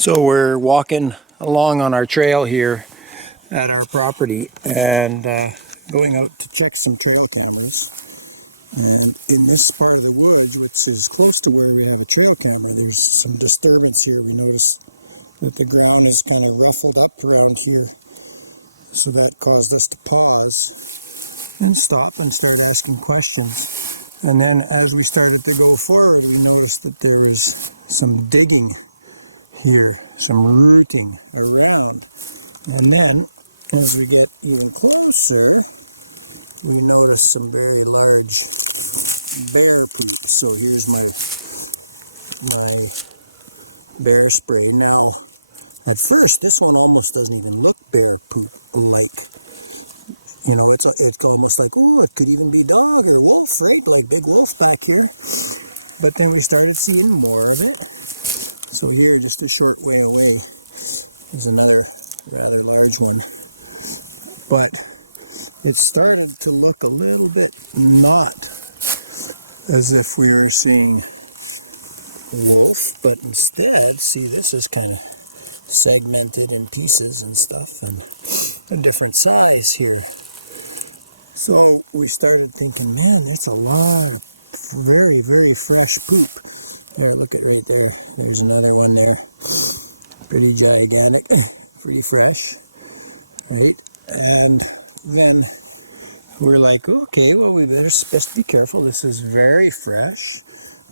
So we're walking along on our trail here at our property and going out to check some trail cameras. And in this part of the woods, which is close to where we have a trail camera, there's some disturbance here. We notice that the ground is kind of ruffled up around here. So that caused us to pause and stop and start asking questions. And then as we started to go forward, we noticed that there was some digging here, some rooting around. And then as we get even closer, we notice some very large bear poop. So here's my bear spray. Now at first this one almost doesn't even look bear poop like. You know, it's almost like, oh, it could even be dog or wolf, right? Like big wolf back here. But then we started seeing more of it. So here, just a short way away, is another rather large one. But it started to look a little bit not as if we were seeing wolf, but instead, see, this is kind of segmented in pieces and stuff, and a different size here. So we started thinking, man, that's a lot of very, very fresh poop. There, look at right there. There's another one there. Pretty gigantic, pretty fresh, right? And then we're like, okay, well, we best be careful. This is very fresh.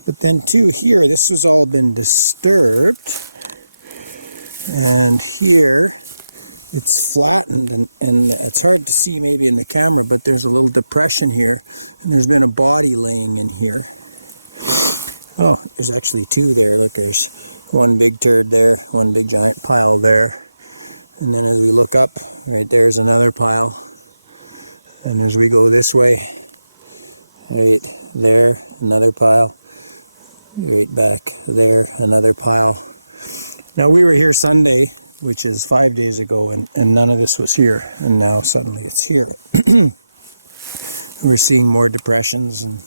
But then too, here, this has all been disturbed. And here, it's flattened, and it's hard to see maybe in the camera, but there's a little depression here, and there's been a body laying in here. Oh, there's actually two there. Look, there's one big turd there, one big giant pile there. And then as we look up, right there's another pile. And as we go this way, right there, another pile. Right back there, another pile. Now we were here Sunday, which is 5 days ago, and none of this was here. And now suddenly it's here. We're seeing more depressions and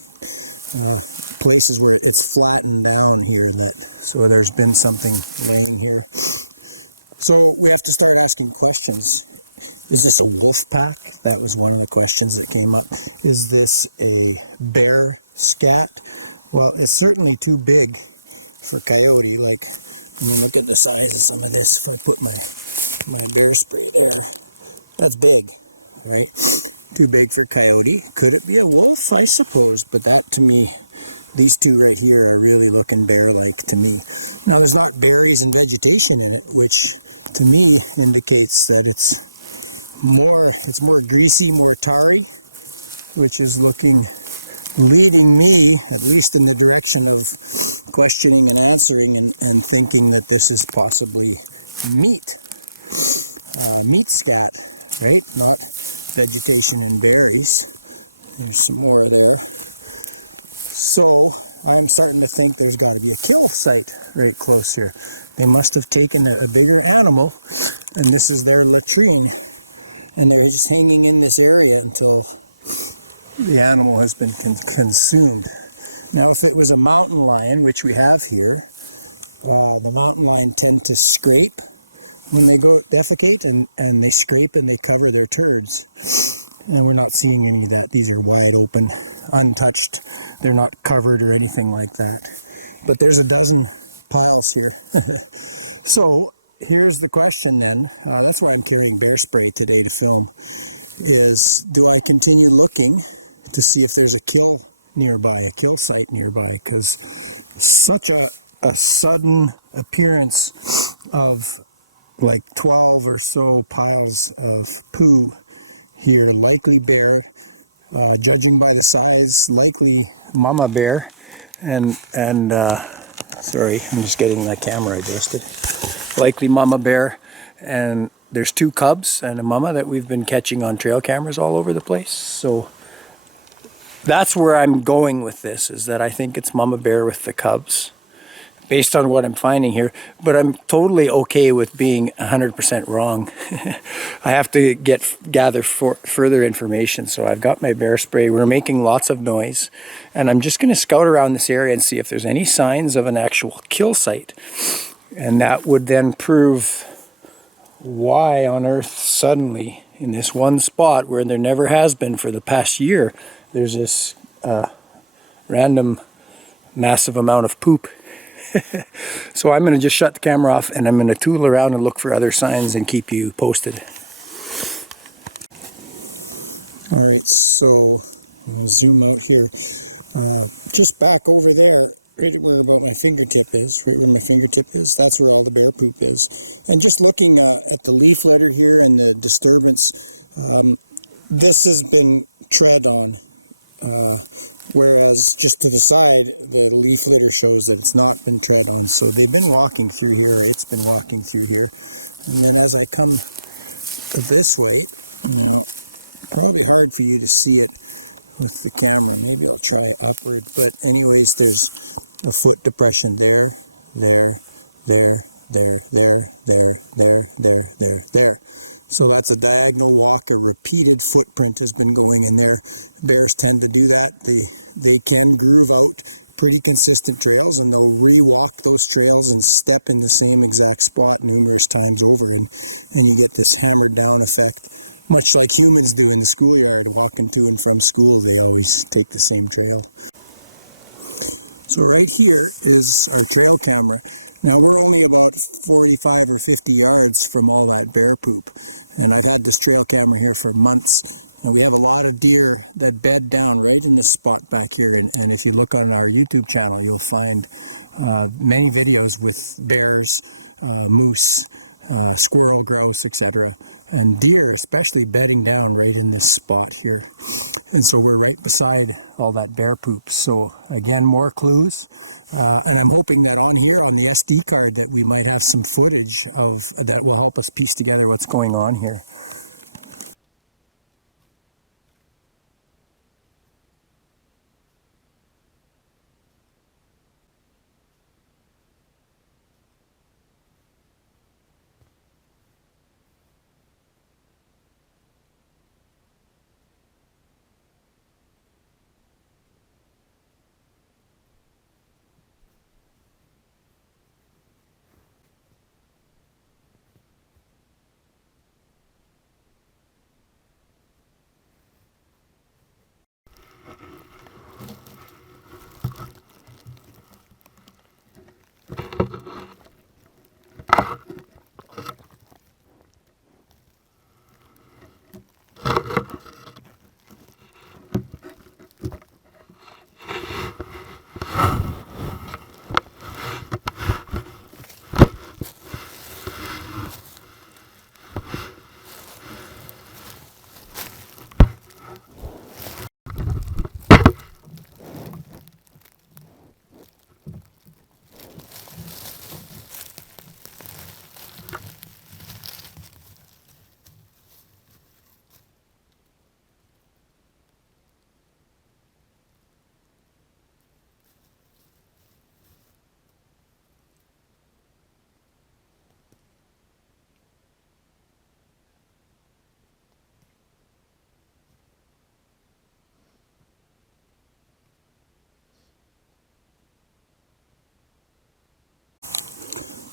places where it's flattened down here, so there's been something laying here. So we have to start asking questions. Is this a wolf pack? That was one of the questions that came up. Is this a bear scat? Well, it's certainly too big for coyote. Like, I mean, look at the size of some of this. If I put my bear spray there, that's big, right? Too big for coyote. Could it be a wolf? I suppose, but that to me, these two right here are really looking bear-like to me. Now there's not berries and vegetation in it, which to me indicates that it's more greasy, more tarry, which is leading me, at least in the direction of questioning and answering and thinking that this is possibly meat scat, right? Not vegetation and berries. There's some more there. So I'm starting to think there's got to be a kill site right close here. They must have taken a bigger animal, and this is their latrine, and they're just hanging in this area until the animal has been consumed. Now if it was a mountain lion, which we have here, the mountain lion tend to scrape when they go defecate, and they scrape and they cover their turds. And we're not seeing any of that. These are wide open, untouched. They're not covered or anything like that. But there's a dozen piles here. So here's the question then. That's why I'm carrying bear spray today to film. Is, do I continue looking to see if there's a kill nearby, a kill site nearby? Because such a sudden appearance of like 12 or so piles of poo here, likely bear, judging by the size, likely mama bear, and sorry, I'm just getting my camera adjusted. Likely mama bear, and there's two cubs and a mama that we've been catching on trail cameras all over the place. So that's where I'm going with this, is that I think it's mama bear with the cubs, based on what I'm finding here. But I'm totally okay with being 100% wrong. I have to gather further information. So I've got my bear spray. We're making lots of noise, and I'm just going to scout around this area and see if there's any signs of an actual kill site. And that would then prove why on earth suddenly in this one spot where there never has been for the past year, there's this random massive amount of poop. So I'm going to just shut the camera off and I'm going to tool around and look for other signs and keep you posted. Alright, so I'll zoom out here. Just back over there, right where about my fingertip is, that's where all the bear poop is. And just looking at the leaf litter here and the disturbance, this has been tread on. Whereas just to the side, the leaf litter shows that it's not been tread on. So they've been walking through here, it's been walking through here. And then as I come this way, now, probably hard for you to see it with the camera. Maybe I'll try upward. But anyways, there's a foot depression there, there, there, there, there, there, there, there, there, there. So that's a diagonal walk. A repeated footprint has been going in there. Bears tend to do that. They can groove out pretty consistent trails, and they'll re-walk those trails and step in the same exact spot numerous times over, and you get this hammered down effect. Much like humans do in the schoolyard, walking to and from school, they always take the same trail. So right here is our trail camera. Now we're only about 45 or 50 yards from all that bear poop. And I've had this trail camera here for months. And we have a lot of deer that bed down right in this spot back here. And if you look on our YouTube channel, you'll find many videos with bears, moose, squirrel, grouse, etc. And deer especially bedding down right in this spot here. And so we're right beside all that bear poop. So again, more clues. And I'm hoping that on here on the SD card that we might have some footage of that will help us piece together what's going on here.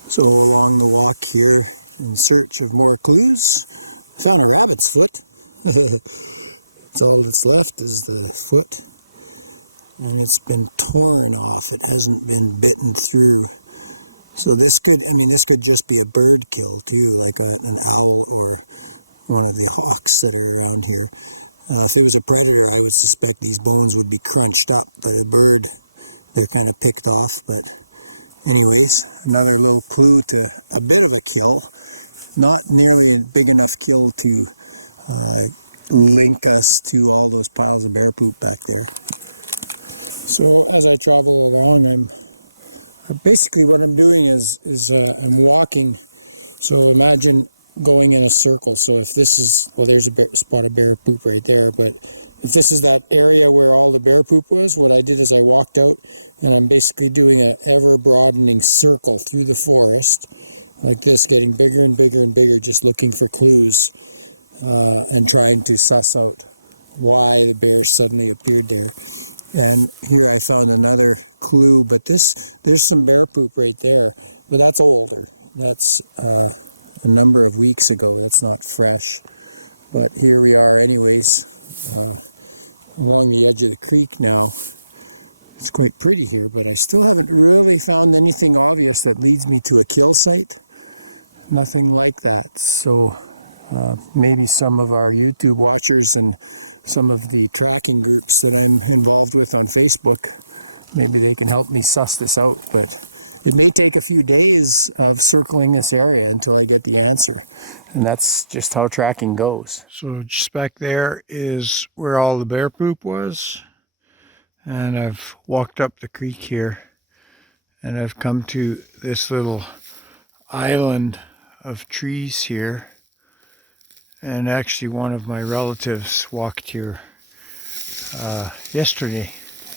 So along the walk here, in search of more clues, I found a rabbit's foot. That's all that's left is the foot. And it's been torn off. It hasn't been bitten through. So this could, this could just be a bird kill too, like an owl or one of the hawks that are around here. If it was a predator, I would suspect these bones would be crunched up, but a bird, they're kind of picked off. But anyways, another little clue to a bit of a kill. Not nearly a big enough kill to link us to all those piles of bear poop back there. So as I travel along, I'm basically what I'm doing is I'm walking. So imagine going in a circle. So if this is, well, there's a spot of bear poop right there, but if this is that area where all the bear poop was, what I did is I walked out and I'm basically doing an ever broadening circle through the forest like this, getting bigger and bigger and bigger, just looking for clues and trying to suss out why the bear suddenly appeared there. And here I found another clue, but there's some bear poop right there. but that's older. That's a number of weeks ago. That's not fresh. But here we are anyways, along the edge of the creek now. It's quite pretty here, but I still haven't really found anything obvious that leads me to a kill site. Nothing like that. So maybe some of our YouTube watchers and some of the tracking groups that I'm involved with on Facebook, maybe they can help me suss this out. But it may take a few days of circling this area until I get the answer. And that's just how tracking goes. So just back there is where all the bear poop was. And I've walked up the creek here and I've come to this little island of trees here. And actually one of my relatives walked here yesterday,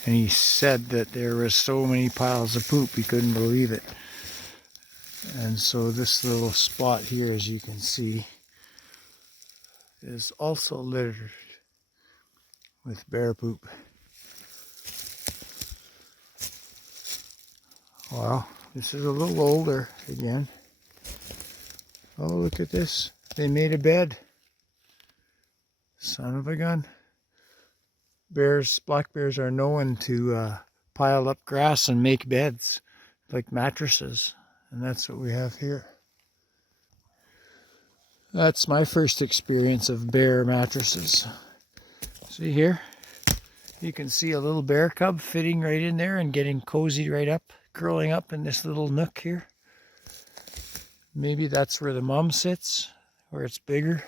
and he said that there was so many piles of poop he couldn't believe it. And so this little spot here, as you can see, is also littered with bear poop. Wow, this is a little older again. Oh, look at this. They made a bed. Son of a gun. Bears, black bears are known to pile up grass and make beds like mattresses. And that's what we have here. That's my first experience of bear mattresses. See here? You can see a little bear cub fitting right in there and getting cozy right up, curling up in this little nook here. Maybe that's where the mom sits, where it's bigger.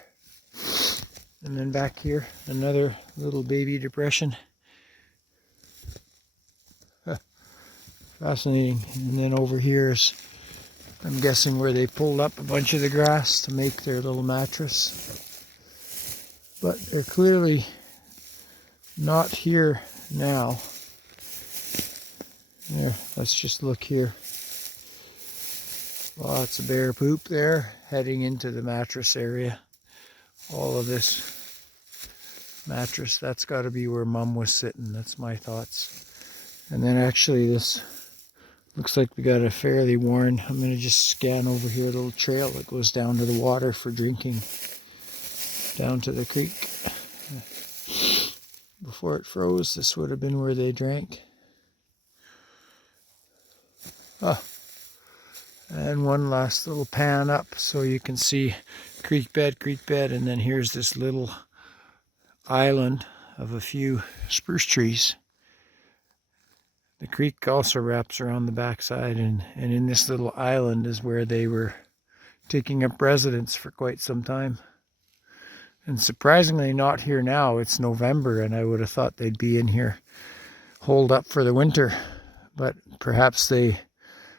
And then back here, another little baby depression. Fascinating. And then over here is, I'm guessing, where they pulled up a bunch of the grass to make their little mattress. But they're clearly not here now. There, let's just look here. Lots of bear poop there, heading into the mattress area. All of this mattress, that's got to be where Mom was sitting. That's my thoughts. And then actually this looks like we got a fairly worn, I'm going to just scan over here, a little trail that goes down to the water for drinking, down to the creek. Before it froze, this would have been where they drank. And one last little pan up so you can see creek bed, and then here's this little island of a few spruce trees. The creek also wraps around the backside, and in this little island is where they were taking up residence for quite some time. And surprisingly not here now. It's November, and I would have thought they'd be in here holed up for the winter. But perhaps they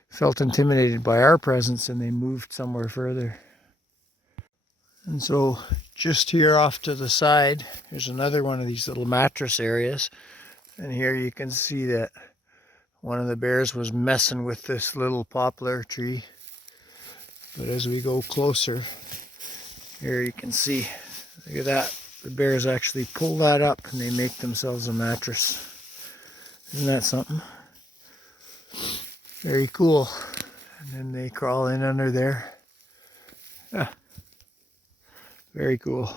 felt intimidated by our presence and they moved somewhere further. And so just here off to the side, here's another one of these little mattress areas. And here you can see that one of the bears was messing with this little poplar tree. But as we go closer, here you can see, look at that. The bears actually pull that up and they make themselves a mattress. Isn't that something? Very cool. And then they crawl in under there. Very cool.